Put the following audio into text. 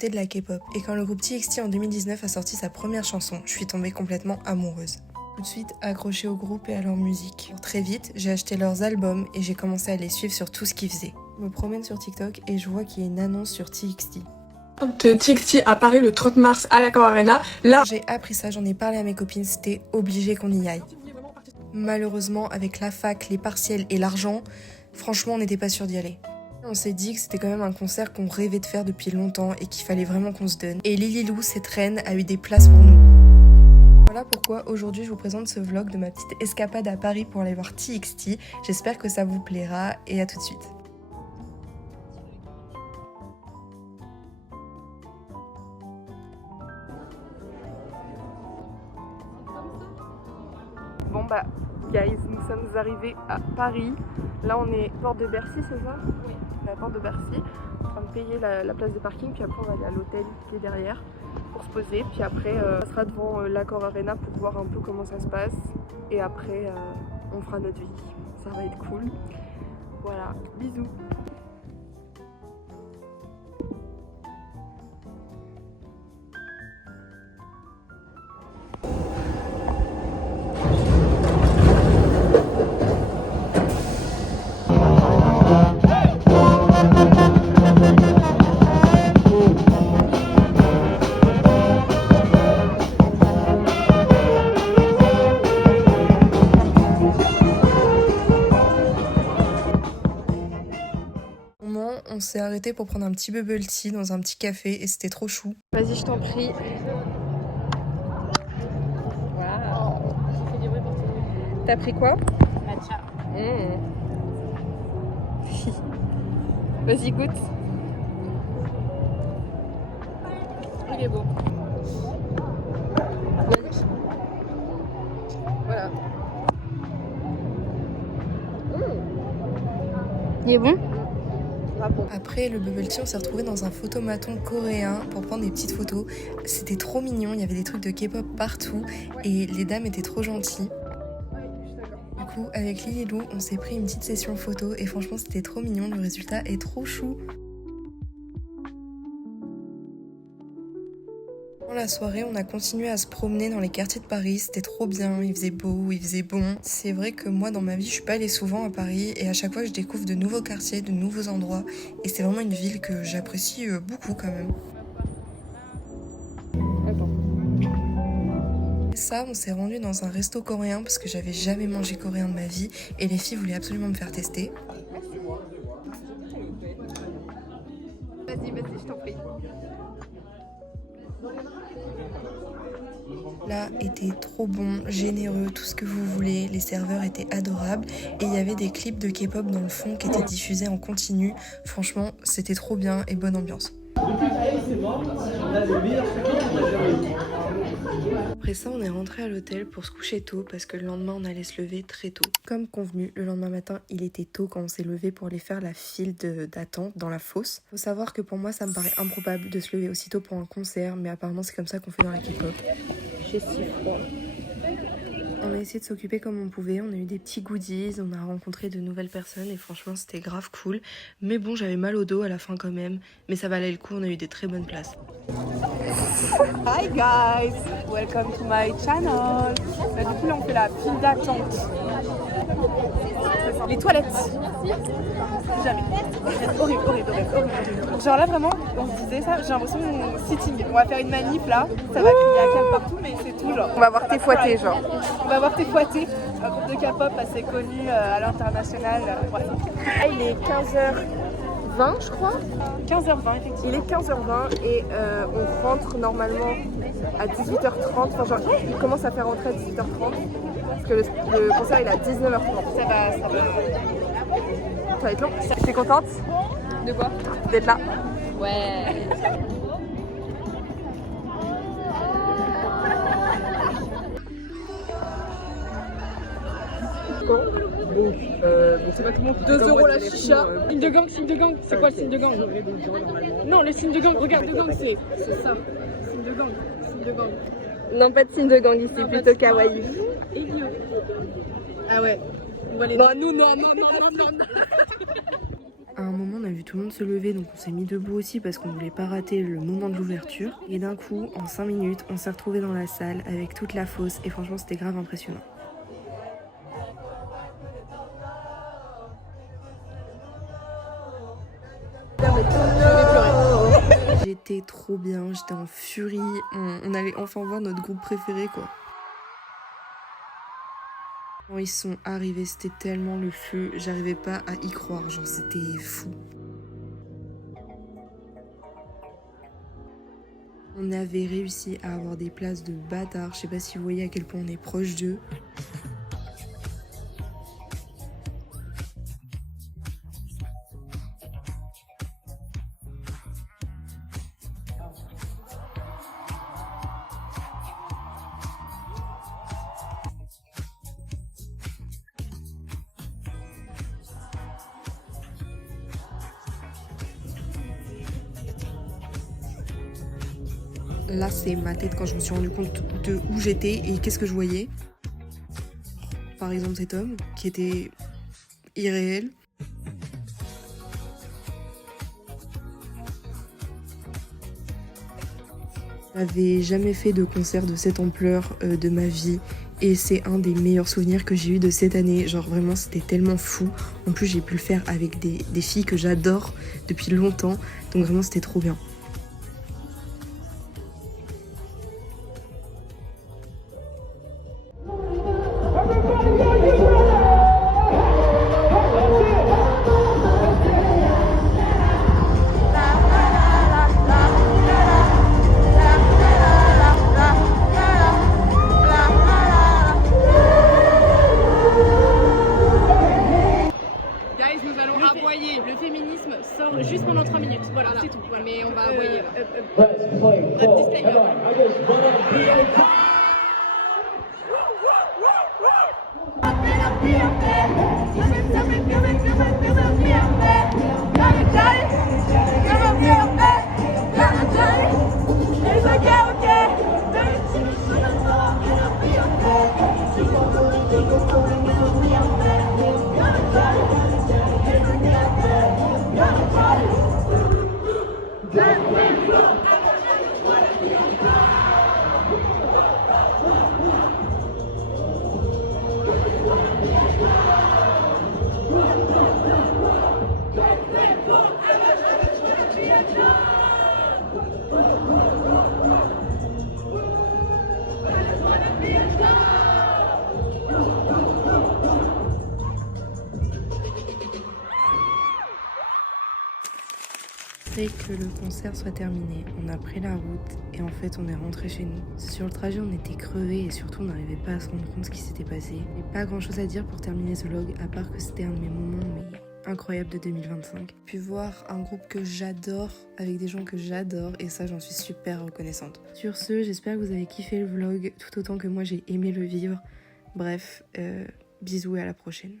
De la K-pop et quand le groupe TXT en 2019 a sorti sa première chanson, je suis tombée complètement amoureuse. Tout de suite accrochée au groupe et à leur musique. Très vite, j'ai acheté leurs albums et j'ai commencé à les suivre sur tout ce qu'ils faisaient. Je me promène sur TikTok et je vois qu'il y a une annonce sur TXT. TXT à Paris le 30 mars à l'Accor Arena. Là, j'ai appris ça, j'en ai parlé à mes copines, c'était obligé qu'on y aille. Malheureusement, avec la fac, les partiels et l'argent, franchement, on n'était pas sûr d'y aller. On s'est dit que c'était quand même un concert qu'on rêvait de faire depuis longtemps et qu'il fallait vraiment qu'on se donne. Et Lililou, cette reine, a eu des places pour nous. Voilà pourquoi aujourd'hui je vous présente ce vlog de ma petite escapade à Paris pour aller voir TXT. J'espère que ça vous plaira et à tout de suite. Bon bah, guys, nous sommes arrivés à Paris. Là on est porte de Bercy, c'est ça? Oui. La porte de Bercy, en train de payer la place de parking, puis après on va aller à l'hôtel qui est derrière pour se poser, puis après on sera devant l'Accor Arena pour voir un peu comment ça se passe, et après on fera notre vie, ça va être cool. Voilà, bisous. On s'est arrêté pour prendre un petit bubble tea dans un petit café et c'était trop chou. Vas-y, je t'en prie. Waouh. T'as pris quoi? Matcha. Vas-y, goûte. Il est beau. Voilà. Il est bon? Après le bubble tea, on s'est retrouvé dans un photomaton coréen pour prendre des petites photos. C'était trop mignon, il y avait des trucs de K-pop partout et les dames étaient trop gentilles. Du coup, avec Lililou, on s'est pris une petite session photo et franchement c'était trop mignon, le résultat est trop chou. Dans la soirée, on a continué à se promener dans les quartiers de Paris, c'était trop bien, il faisait beau, il faisait bon. C'est vrai que moi dans ma vie, je suis pas allée souvent à Paris et à chaque fois je découvre de nouveaux quartiers, de nouveaux endroits et c'est vraiment une ville que j'apprécie beaucoup quand même. Et ça, on s'est rendu dans un resto coréen parce que j'avais jamais mangé coréen de ma vie et les filles voulaient absolument me faire tester. Vas-y, je t'en prie. Là était trop bon, généreux, tout ce que vous voulez, les serveurs étaient adorables et il y avait des clips de K-pop dans le fond qui étaient diffusés en continu. Franchement, c'était trop bien et bonne ambiance. Après ça, on est rentré à l'hôtel pour se coucher tôt parce que le lendemain, on allait se lever très tôt. Comme convenu, le lendemain matin, il était tôt quand on s'est levé pour aller faire la file d'attente dans la fosse. Faut savoir que pour moi, ça me paraît improbable de se lever aussitôt pour un concert, mais apparemment, c'est comme ça qu'on fait dans la K-pop. J'ai si froid. On a essayé de s'occuper comme on pouvait, on a eu des petits goodies, on a rencontré de nouvelles personnes et franchement c'était grave cool. Mais bon, j'avais mal au dos à la fin quand même, mais ça valait le coup, on a eu des très bonnes places. Hi guys, welcome to my channel. Du coup là on fait la file d'attente. Les toilettes. Jamais. Horrible. Genre là vraiment, on se disait ça, j'ai l'impression sitting. On va faire une manip là, ça va crier à calme partout mais c'est tout genre. On va voir tes fouettés genre. On va voir tes fouettés, un groupe de K-pop assez connu à l'international. Ouais. Ah, il est 15h20 je crois. 15h20 effectivement. Il est 15h20 et on rentre normalement à 18h30. Enfin genre, il commence à faire rentrer à 18h30. Parce que le concert il est à 19h30. Ça va. Ça va être long. T'es contente De quoi? d'être là? Ouais. donc, c'est pas tout le monde. 2 € la chicha. Signe de gang, c'est quoi le signe de gang? Non, le signe de gang, regarde de gang, c'est ça. Signe de gang. gang. Non, pas de signe de gang ici, Non, plutôt pas de- kawaii. Elio. Ah ouais. On va les... Non, nous, non, non, non, non, non. À un moment, on a vu tout le monde se lever, donc on s'est mis debout aussi parce qu'on voulait pas rater le moment de l'ouverture. Et d'un coup, en 5 minutes, on s'est retrouvés dans la salle avec toute la fosse et franchement, c'était grave impressionnant. J'étais trop bien, j'étais en furie, on allait enfin voir notre groupe préféré quoi. Quand ils sont arrivés, c'était tellement le feu, j'arrivais pas à y croire, genre c'était fou. On avait réussi à avoir des places de bâtards, je sais pas si vous voyez à quel point on est proche d'eux. Là, c'est ma tête quand je me suis rendu compte de où j'étais et qu'est-ce que je voyais. Par exemple, cet homme qui était irréel. J'avais jamais fait de concert de cette ampleur de ma vie et c'est un des meilleurs souvenirs que j'ai eu de cette année. Genre vraiment, c'était tellement fou. En plus, j'ai pu le faire avec des filles que j'adore depuis longtemps. Donc vraiment, c'était trop bien. Guys, nous allons aboyer. Le féminisme sort juste pendant 3 minutes. Voilà, c'est tout. Voilà. Mais on va aboyer là. Disclaimer. Que le concert soit terminé, on a pris la route et en fait on est rentré chez nous. Sur le trajet on était crevés et surtout on n'arrivait pas à se rendre compte ce qui s'était passé. Et pas grand chose à dire pour terminer ce vlog à part que c'était un de mes moments incroyables de 2025. Puis voir un groupe que j'adore avec des gens que j'adore et ça j'en suis super reconnaissante. Sur ce, j'espère que vous avez kiffé le vlog tout autant que moi j'ai aimé le vivre. Bref, bisous et à la prochaine.